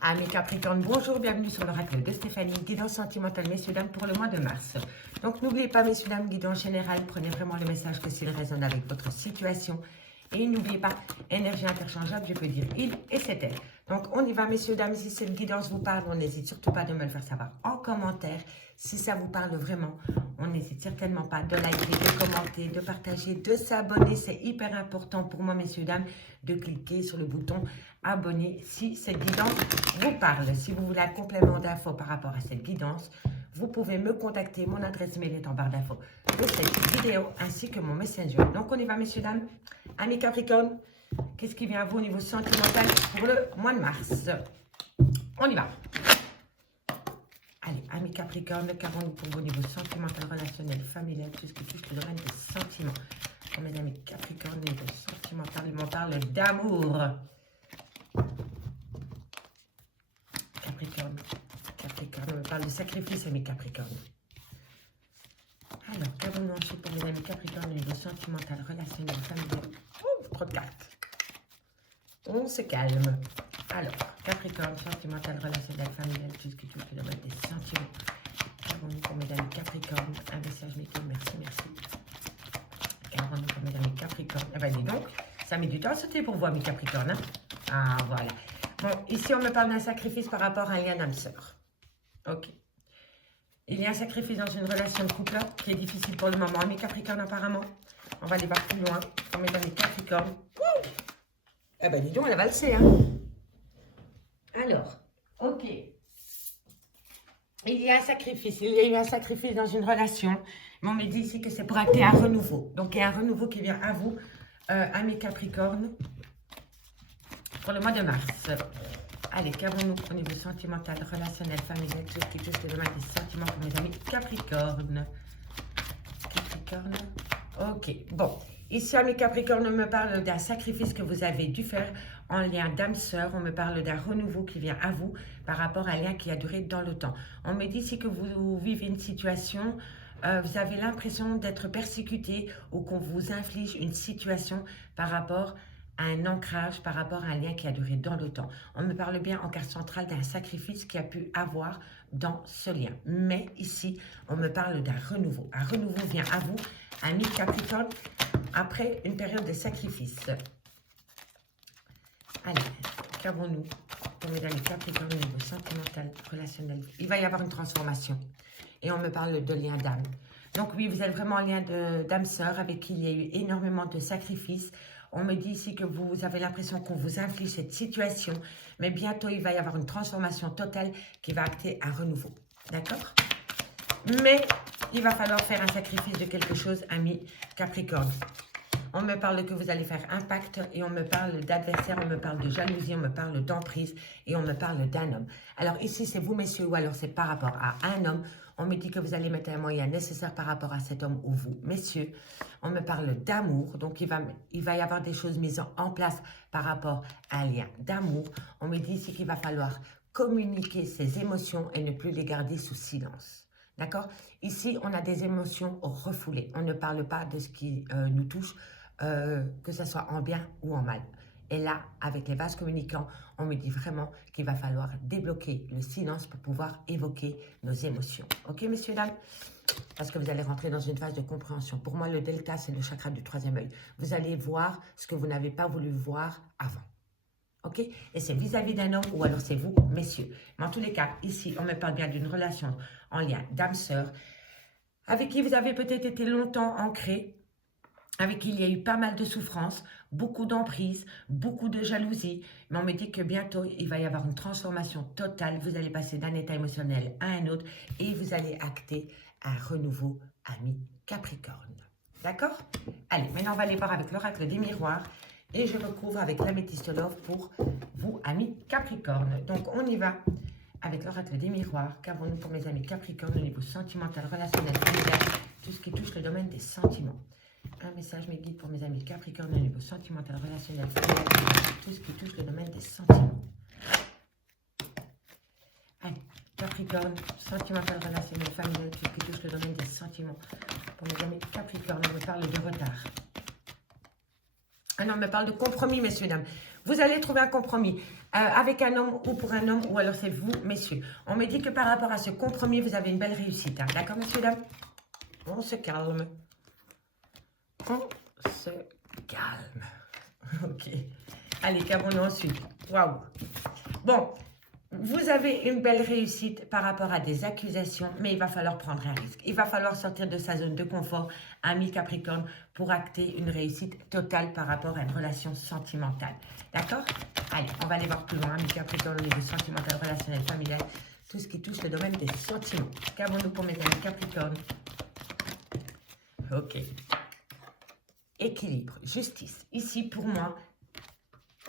Amis Capricorne, bonjour, bienvenue sur l'oracle de Stéphanie, guidance sentimentale, messieurs, dames, pour le mois de mars. Donc, n'oubliez pas, messieurs, dames, guidance générale, prenez vraiment le message que s'il résonne avec votre situation. Et n'oubliez pas, énergie interchangeable, je peux dire il et c'est elle. Donc, on y va, messieurs, dames, si cette guidance vous parle, on n'hésite surtout pas de me le faire savoir en commentaire. Si ça vous parle vraiment, on n'hésite certainement pas de liker, de commenter, de partager, de s'abonner. C'est hyper important pour moi, messieurs, dames, de cliquer sur le bouton abonner si cette guidance vous parle. Si vous voulez un complément d'infos par rapport à cette guidance, vous pouvez me contacter. Mon adresse mail est en barre d'infos de cette vidéo ainsi que mon messenger. Donc, on y va, messieurs, dames. Amis Capricorne, qu'est-ce qui vient à vous au niveau sentimental pour le mois de mars? On y va. Allez, amis Capricorne, qu'avons-nous pour vos niveaux sentimental, relationnel, familial, tout ce qui touche le domaine des sentiments? Pour mes amis Capricorne, niveau sentimental, ils m'en parlent d'amour. Capricorne, on me parle de sacrifice, amis Capricorne. Alors, qu'avons-nous ensuite pour mes amis Capricorne, niveau sentimental, relationnel, familial? Trop de cartes. On se calme. Alors, Capricorne, sentimental, relationnel, familial, tout ce qui touche le domaine des sentiments. Qu'avons-nous pour mes amis Capricorne? Un message météo, merci. Qu'avons-nous pour mes amis Capricorne? Eh bien, dis donc, ça met du temps à sauter pour vous, amis Capricorne. Hein? Ah, voilà. Bon, ici, on me parle d'un sacrifice par rapport à un lien d'âme-sœur. Ok. Il y a un sacrifice dans une relation de couple qui est difficile pour le moment. Amis Capricorne, apparemment. On va aller voir plus loin. Pour mes amis Capricorne. Eh ben, dis donc, elle a valsé, hein. Alors, ok. Il y a un sacrifice. Il y a eu un sacrifice dans une relation. Mais on me dit ici que c'est pour acter un renouveau. Donc, il y a un renouveau qui vient à vous, amis Capricorne, pour le mois de mars. Allez, qu'avons-nous au niveau sentimental, relationnel, familial, tout ce qui touche le domaine des sentiments pour mes amis Capricorne. Capricorne. Ok, bon. Ici, amis Capricorne, on me parle d'un sacrifice que vous avez dû faire en lien d'âme-sœur. On me parle d'un renouveau qui vient à vous par rapport à un lien qui a duré dans le temps. On me dit ici que vous vivez une situation, vous avez l'impression d'être persécuté ou qu'on vous inflige une situation par rapport à un ancrage, par rapport à un lien qui a duré dans le temps. On me parle bien en carte centrale d'un sacrifice qui a pu avoir dans ce lien. Mais ici, on me parle d'un renouveau. Un renouveau vient à vous, amis Capricorne, après une période de sacrifice. Allez, qu'avons-nous pour mes amis Capricorne au niveau sentimental, relationnel? Il va y avoir une transformation. Et on me parle de lien d'âme. Donc oui, vous êtes vraiment en lien d'âme-sœur avec qui il y a eu énormément de sacrifices. On me dit ici que vous avez l'impression qu'on vous inflige cette situation. Mais bientôt, il va y avoir une transformation totale qui va acter un renouveau. D'accord? Mais il va falloir faire un sacrifice de quelque chose, amis Capricorne. On me parle que vous allez faire un pacte et on me parle d'adversaire, on me parle de jalousie, on me parle d'emprise et on me parle d'un homme. Alors ici, c'est vous, messieurs, ou alors c'est par rapport à un homme. On me dit que vous allez mettre un moyen nécessaire par rapport à cet homme ou vous, messieurs. On me parle d'amour, donc il va y avoir des choses mises en place par rapport à un lien d'amour. On me dit ici qu'il va falloir communiquer ses émotions et ne plus les garder sous silence. D'accord? Ici, on a des émotions refoulées. On ne parle pas de ce qui nous touche, que ce soit en bien ou en mal. Et là, avec les vases communicants, on me dit vraiment qu'il va falloir débloquer le silence pour pouvoir évoquer nos émotions. Ok, messieurs, dames? Parce que vous allez rentrer dans une phase de compréhension. Pour moi, le delta, c'est le chakra du troisième œil. Vous allez voir ce que vous n'avez pas voulu voir avant. Ok? Et c'est vis-à-vis d'un homme ou alors c'est vous, messieurs. Mais en tous les cas, ici, on me parle bien d'une relation en lien d'âme-sœur avec qui vous avez peut-être été longtemps ancré, avec qui il y a eu pas mal de souffrances, beaucoup d'emprise, beaucoup de jalousie. Mais on me dit que bientôt, il va y avoir une transformation totale. Vous allez passer d'un état émotionnel à un autre et vous allez acter un renouveau, ami Capricorne. D'accord? Allez, maintenant, on va aller voir avec l'oracle des miroirs. Et je recouvre avec l'améthyste love pour vous, amis Capricorne. Donc, on y va avec l'oracle des miroirs. Qu'avons-nous pour mes amis Capricorne au niveau sentimental, relationnel, familial, tout ce qui touche le domaine des sentiments? Un message me guide pour mes amis Capricorne au niveau sentimental, relationnel, familial, tout ce qui touche le domaine des sentiments. Allez, Capricorne, sentimental, relationnel, familial, tout ce qui touche le domaine des sentiments. Pour mes amis Capricorne, on me parle de retard. Ah non, on me parle de compromis, messieurs, dames. Vous allez trouver un compromis. avec un homme ou pour un homme, ou alors c'est vous, messieurs. On me dit que par rapport à ce compromis, vous avez une belle réussite. Hein. D'accord, messieurs, dames? On se calme. On se calme. Ok. Allez, qu'avons-nous ensuite? Waouh. Bon, vous avez une belle réussite par rapport à des accusations, mais il va falloir prendre un risque. Il va falloir sortir de sa zone de confort, ami Capricorne, pour acter une réussite totale par rapport à une relation sentimentale. D'accord? Allez, on va aller voir plus loin, ami Capricorne, au niveau sentimental, relationnel, familial, tout ce qui touche le domaine des sentiments. Qu'avons-nous pour mes amis Capricorne? Ok. Équilibre, justice. Ici, pour moi,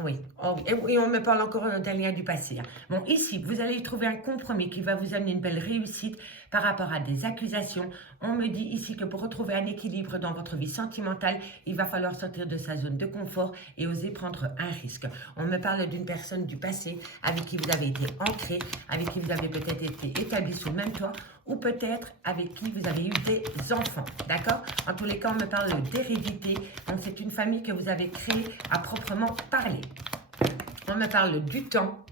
oui, oh, et on me parle encore d'un lien du passé. Hein. Bon, ici, vous allez trouver un compromis qui va vous amener une belle réussite par rapport à des accusations. On me dit ici que pour retrouver un équilibre dans votre vie sentimentale, il va falloir sortir de sa zone de confort et oser prendre un risque. On me parle d'une personne du passé avec qui vous avez été ancré, avec qui vous avez peut-être été établi sous le même toit, ou peut-être avec qui vous avez eu des enfants, d'accord? En tous les cas, on me parle d'hérédité, donc c'est une famille que vous avez créée à proprement parler. On me parle du temps,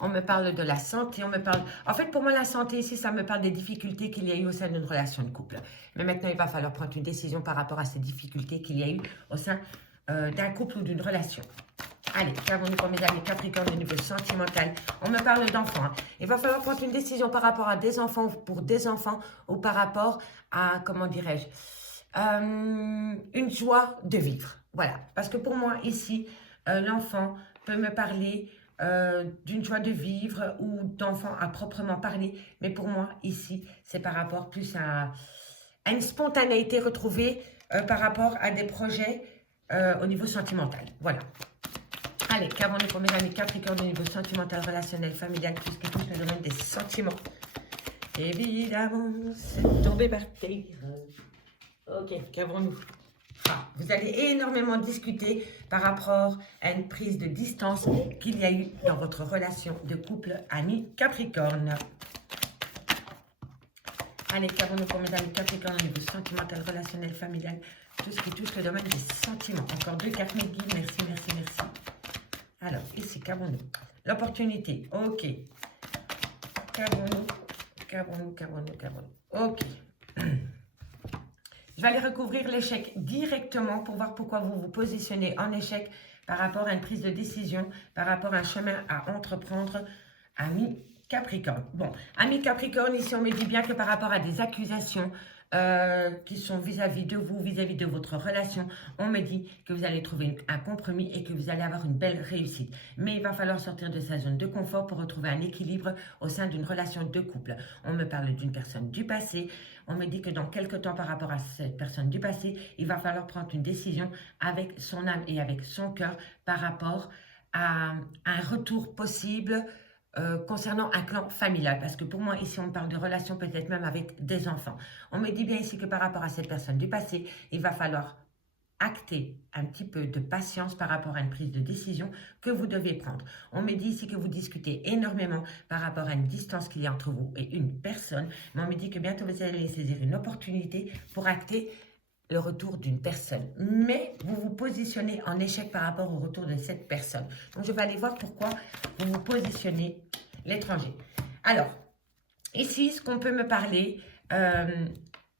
on me parle de la santé, on me parle... En fait, pour moi, la santé ici, ça me parle des difficultés qu'il y a eu au sein d'une relation de couple. Mais maintenant, il va falloir prendre une décision par rapport à ces difficultés qu'il y a eu au sein d'un couple ou d'une relation. Allez, qu'avons-nous pour mes amis Capricorne au niveau sentimental? On me parle d'enfants. Hein. Il va falloir prendre une décision par rapport à des enfants, pour des enfants, ou par rapport à, comment dirais-je, une joie de vivre. Voilà, parce que pour moi, ici, l'enfant peut me parler d'une joie de vivre ou d'enfant à proprement parler. Mais pour moi, ici, c'est par rapport plus à une spontanéité retrouvée par rapport à des projets au niveau sentimental. Voilà. Allez, qu'avons-nous pour mes amis Capricorne au niveau sentimental, relationnel, familial, tout ce qui touche le domaine des sentiments? Évidemment, c'est tombé par terre. Ok, qu'avons-nous? Vous allez énormément discuter par rapport à une prise de distance qu'il y a eu dans votre relation de couple ami Capricorne. Allez, qu'avons-nous pour mes amis Capricorne au niveau sentimental, relationnel, familial, tout ce qui touche le domaine des sentiments? Encore deux cartes guides, merci, merci, merci. Alors, ici, qu'avons-nous? L'opportunité, ok. Qu'avons-nous? Ok. Je vais aller recouvrir l'échec directement pour voir pourquoi vous vous positionnez en échec par rapport à une prise de décision, par rapport à un chemin à entreprendre, ami Capricorne. Bon, ami Capricorne, ici on me dit bien que par rapport à des accusations qui sont vis-à-vis de vous, vis-à-vis de votre relation, on me dit que vous allez trouver un compromis et que vous allez avoir une belle réussite. Mais il va falloir sortir de sa zone de confort pour retrouver un équilibre au sein d'une relation de couple. On me parle d'une personne du passé. On me dit que dans quelques temps par rapport à cette personne du passé, il va falloir prendre une décision avec son âme et avec son cœur par rapport à un retour possible concernant un clan familial, parce que pour moi ici on parle de relations peut-être même avec des enfants. On me dit bien ici que par rapport à cette personne du passé, il va falloir acter un petit peu de patience par rapport à une prise de décision que vous devez prendre. On me dit ici que vous discutez énormément par rapport à une distance qu'il y a entre vous et une personne, mais on me dit que bientôt vous allez saisir une opportunité pour acter le retour d'une personne. Mais vous vous positionnez en échec par rapport au retour de cette personne. Donc, je vais aller voir pourquoi vous vous positionnez l'étranger. Alors, ici, ce qu'on peut me parler,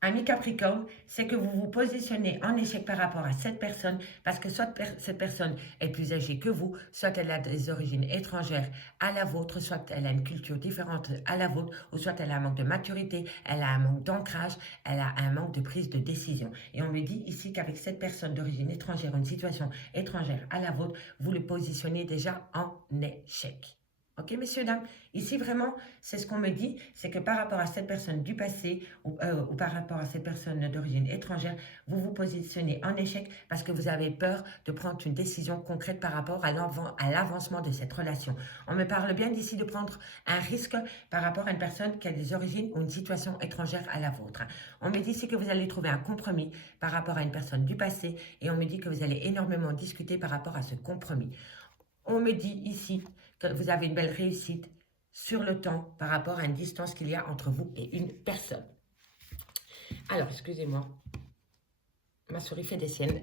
ami Capricorne, c'est que vous vous positionnez en échec par rapport à cette personne parce que soit cette personne est plus âgée que vous, soit elle a des origines étrangères à la vôtre, soit elle a une culture différente à la vôtre, ou soit elle a un manque de maturité, elle a un manque d'ancrage, elle a un manque de prise de décision. Et on me dit ici qu'avec cette personne d'origine étrangère, une situation étrangère à la vôtre, vous le positionnez déjà en échec. Ok, messieurs, dames, ici vraiment, c'est ce qu'on me dit, c'est que par rapport à cette personne du passé ou par rapport à cette personne d'origine étrangère, vous vous positionnez en échec parce que vous avez peur de prendre une décision concrète par rapport à l'avancement de cette relation. On me parle bien d'ici de prendre un risque par rapport à une personne qui a des origines ou une situation étrangère à la vôtre. On me dit ici que vous allez trouver un compromis par rapport à une personne du passé et on me dit que vous allez énormément discuter par rapport à ce compromis. On me dit ici que vous avez une belle réussite sur le temps par rapport à une distance qu'il y a entre vous et une personne. Alors, excusez-moi, ma souris fait des siennes.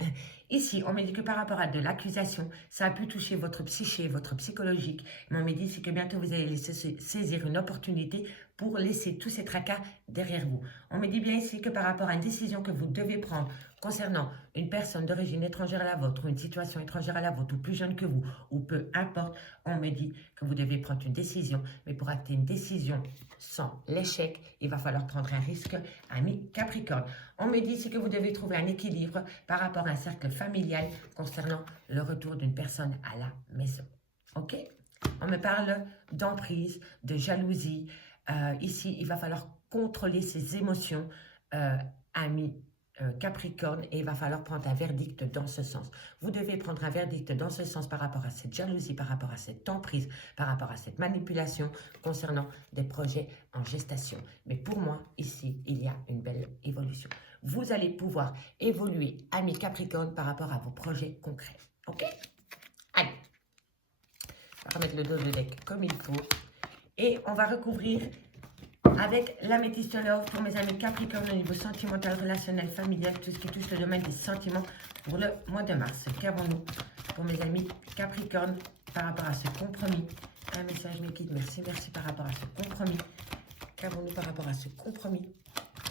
Ici, on me dit que par rapport à de l'accusation, ça a pu toucher votre psyché, votre psychologique. Mais on me dit que bientôt, vous allez saisir une opportunité pour laisser tous ces tracas derrière vous. On me dit bien ici que par rapport à une décision que vous devez prendre concernant une personne d'origine étrangère à la vôtre, ou une situation étrangère à la vôtre, ou plus jeune que vous, ou peu importe, on me dit que vous devez prendre une décision. Mais pour acter une décision sans l'échec, il va falloir prendre un risque, ami Capricorne. On me dit ici que vous devez trouver un équilibre par rapport à un cercle familial concernant le retour d'une personne à la maison. Ok? On me parle d'emprise, de jalousie. Ici, il va falloir contrôler ses émotions, ami Capricorne, et il va falloir prendre un verdict dans ce sens. Vous devez prendre un verdict dans ce sens par rapport à cette jalousie, par rapport à cette emprise, par rapport à cette manipulation concernant des projets en gestation. Mais pour moi, ici, il y a une belle évolution. Vous allez pouvoir évoluer, ami Capricorne, par rapport à vos projets concrets. Ok? Allez, on va remettre le dos de deck comme il faut. Et on va recouvrir avec l'améthyste love pour mes amis Capricorne au niveau sentimental, relationnel, familial, tout ce qui touche le domaine des sentiments pour le mois de mars. Qu'avons-nous pour mes amis Capricorne par rapport à ce compromis? Un message me guide, merci, merci par rapport à ce compromis. Qu'avons-nous par rapport à ce compromis?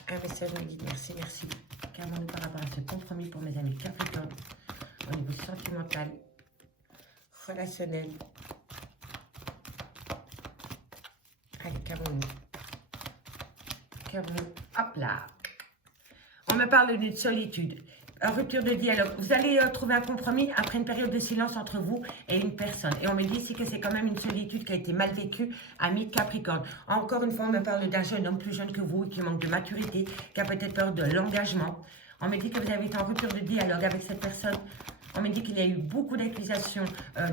Un message me guide, merci, merci. Qu'avons-nous par rapport à ce compromis pour mes amis Capricorne au niveau sentimental, relationnel? Allez, qu'avons-nous? Hop là. On me parle d'une solitude, une rupture de dialogue. Vous allez trouver un compromis après une période de silence entre vous et une personne. Et on me dit ici que c'est quand même une solitude qui a été mal vécue, ami Capricorne. Encore une fois, on me parle d'un jeune homme plus jeune que vous, qui manque de maturité, qui a peut-être peur de l'engagement. On me dit que vous avez été en rupture de dialogue avec cette personne. On me dit qu'il y a eu beaucoup d'accusations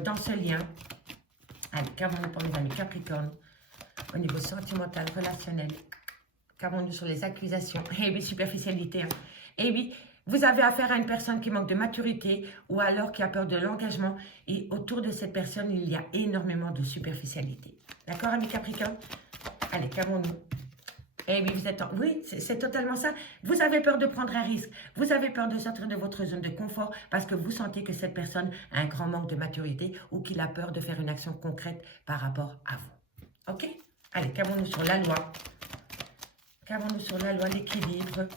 dans ce lien. Allez, qu'avons-nous pour mes amis Capricorne au niveau sentimental, relationnel? Qu'avons-nous sur les accusations? Eh oui, superficialité. Hein. Eh oui, vous avez affaire à une personne qui manque de maturité ou alors qui a peur de l'engagement. Et autour de cette personne, il y a énormément de superficialité. D'accord, ami Capricorne? Allez, qu'avons-nous? Eh oui, vous êtes oui, c'est totalement ça. Vous avez peur de prendre un risque. Vous avez peur de sortir de votre zone de confort parce que vous sentez que cette personne a un grand manque de maturité ou qu'il a peur de faire une action concrète par rapport à vous. Ok? Allez, qu'avons-nous sur la loi? Qu'avons-nous sur la loi, l'équilibre?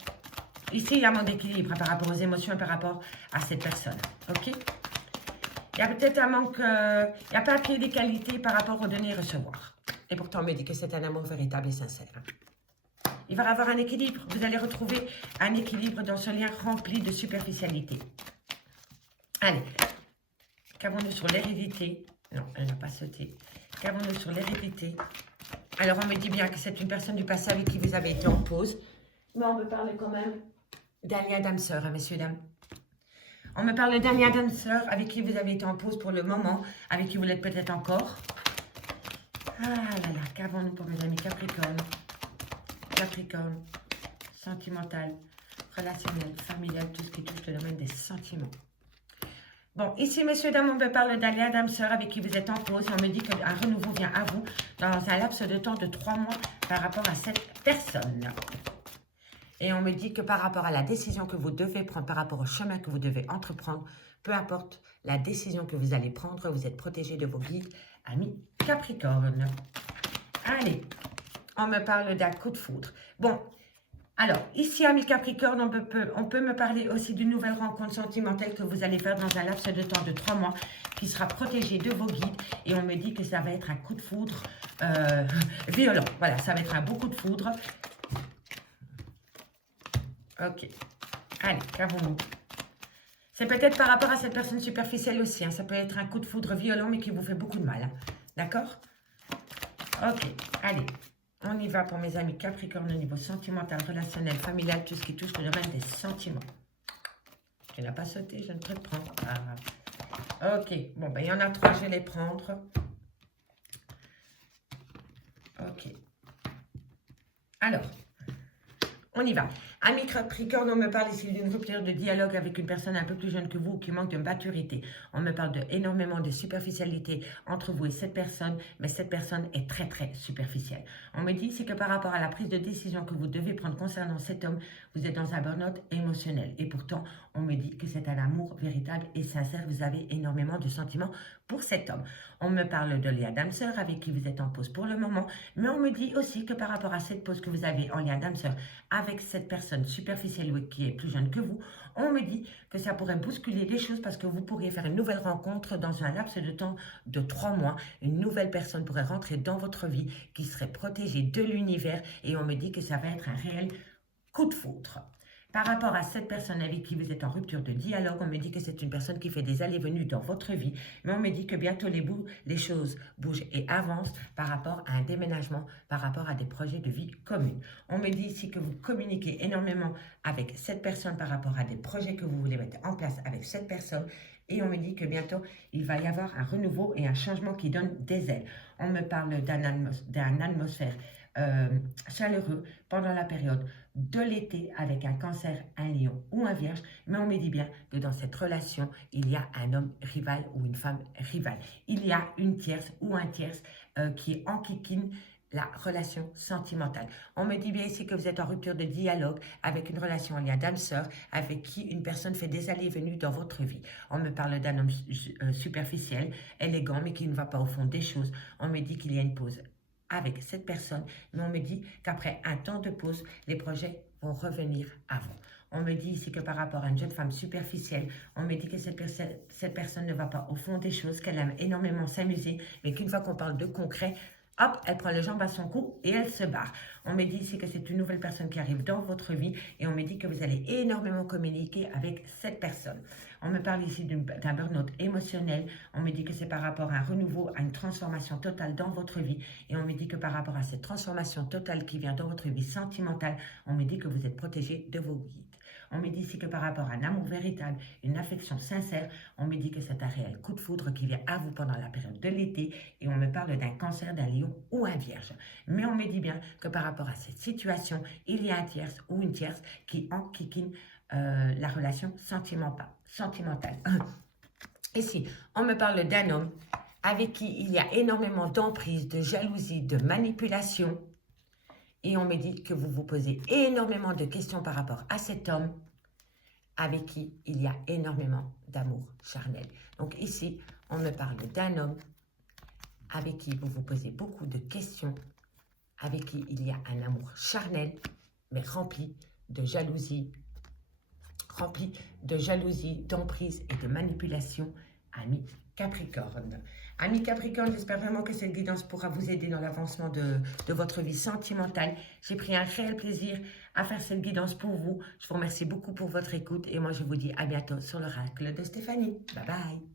Ici, il y a un manque d'équilibre par rapport aux émotions et par rapport à cette personne. Ok? Il y a peut-être un manque, il n'y a pas un pied d'égalité par rapport au donner et recevoir. Et pourtant, on me dit que c'est un amour véritable et sincère. Il va y avoir un équilibre. Vous allez retrouver un équilibre dans ce lien rempli de superficialité. Allez. Qu'avons-nous sur l'hérédité? Non, elle n'a pas sauté. Qu'avons-nous sur l'hérédité? Alors, on me dit bien que c'est une personne du passé avec qui vous avez été en pause. Mais on me parle quand même d'un lien d'âme-sœur, hein, messieurs, dames. On me parle d'un lien d'âme-sœur avec qui vous avez été en pause pour le moment, avec qui vous l'êtes peut-être encore. Ah là là, qu'avons-nous pour mes amis Capricorne? Capricorne, sentimental, relationnel, familial, tout ce qui touche le domaine des sentiments. Bon, ici, messieurs, dames, on me parle d'un lien d'âme-sœur avec qui vous êtes en pause. On me dit qu'un renouveau vient à vous dans un laps de temps de 3 mois par rapport à cette personne. Et on me dit que par rapport à la décision que vous devez prendre, par rapport au chemin que vous devez entreprendre, peu importe la décision que vous allez prendre, vous êtes protégé de vos guides, amis Capricorne. Allez, on me parle d'un coup de foudre. Bon, alors, ici, amis Capricorne, on peut me parler aussi d'une nouvelle rencontre sentimentale que vous allez faire dans un laps de temps de 3 mois qui sera protégé de vos guides. Et on me dit que ça va être un coup de foudre violent. Voilà, ça va être un beau coup de foudre. Ok. Allez, qu'avons-nous? C'est peut-être par rapport à cette personne superficielle aussi. Hein. Ça peut être un coup de foudre violent, mais qui vous fait beaucoup de mal. Hein. D'accord? Ok, allez. On y va pour mes amis Capricorne au niveau sentimental, relationnel, familial, tout ce qui touche le domaine des sentiments. Tu n'as pas sauté, je ne peux te prendre. Ah. Ok, bon, ben il y en a 3, je vais les prendre. Ok. Alors, On y va. Ami Capricorne, on me parle ici d'une rupture de dialogue avec une personne un peu plus jeune que vous qui manque de maturité. On me parle énormément de superficialité entre vous et cette personne, mais cette personne est très très superficielle. On me dit c'est que par rapport à la prise de décision que vous devez prendre concernant cet homme, vous êtes dans un burn-out émotionnel. Et pourtant, on me dit que c'est un amour véritable et sincère. Vous avez énormément de sentiments pour cet homme. On me parle de lien d'âme sœur avec qui vous êtes en pause pour le moment, mais on me dit aussi que par rapport à cette pause que vous avez en lien d'âme sœur avec cette personne superficielle ou qui est plus jeune que vous, on me dit que ça pourrait bousculer les choses parce que vous pourriez faire une nouvelle rencontre dans un laps de temps de 3 mois. Une nouvelle personne pourrait rentrer dans votre vie qui serait protégée de l'univers et on me dit que ça va être un réel coup de foudre. Par rapport à cette personne avec qui vous êtes en rupture de dialogue, on me dit que c'est une personne qui fait des allées-venues dans votre vie, mais on me dit que bientôt les choses bougent et avancent par rapport à un déménagement, par rapport à des projets de vie communs. On me dit ici que vous communiquez énormément avec cette personne par rapport à des projets que vous voulez mettre en place avec cette personne. Et on me dit que bientôt, il va y avoir un renouveau et un changement qui donne des ailes. On me parle d'un atmosphère chaleureux pendant la période de l'été avec un cancer, un lion ou un vierge, mais on me dit bien que dans cette relation, il y a un homme rival ou une femme rivale. Il y a une tierce ou un tierce qui enquiquine la relation sentimentale. On me dit bien ici que vous êtes en rupture de dialogue avec une relation en lien d'âme-sœur avec qui une personne fait des allées et venues dans votre vie. On me parle d'un homme superficiel, élégant, mais qui ne va pas au fond des choses. On me dit qu'il y a une pause avec cette personne, mais on me dit qu'après un temps de pause, les projets vont revenir à vous. On me dit ici que par rapport à une jeune femme superficielle, on me dit que cette personne ne va pas au fond des choses, qu'elle aime énormément s'amuser, mais qu'une fois qu'on parle de concret, hop, elle prend le jambe à son cou et elle se barre. On me dit ici que c'est une nouvelle personne qui arrive dans votre vie et on me dit que vous allez énormément communiquer avec cette personne. On me parle ici d'un burn-out émotionnel. On me dit que c'est par rapport à un renouveau, à une transformation totale dans votre vie. Et on me dit que par rapport à cette transformation totale qui vient dans votre vie sentimentale, on me dit que vous êtes protégé de vos guides. On me dit ici que par rapport à un amour véritable, une affection sincère, on me dit que c'est un réel coup de foudre qui vient à vous pendant la période de l'été et on me parle d'un cancer, d'un lion ou un vierge. Mais on me dit bien que par rapport à cette situation, il y a un tierce ou une tierce qui enquiquine la relation sentimentale. Ici, on me parle d'un homme avec qui il y a énormément d'emprise, de jalousie, de manipulation. Et on me dit que vous vous posez énormément de questions par rapport à cet homme avec qui il y a énormément d'amour charnel. Donc ici, on me parle d'un homme avec qui vous vous posez beaucoup de questions, avec qui il y a un amour charnel, mais rempli de jalousie, d'emprise et de manipulation, ami Capricorne. Ami Capricorne, j'espère vraiment que cette guidance pourra vous aider dans l'avancement de votre vie sentimentale. J'ai pris un réel plaisir à faire cette guidance pour vous. Je vous remercie beaucoup pour votre écoute et moi je vous dis à bientôt sur l'oracle de Stéphanie. Bye bye.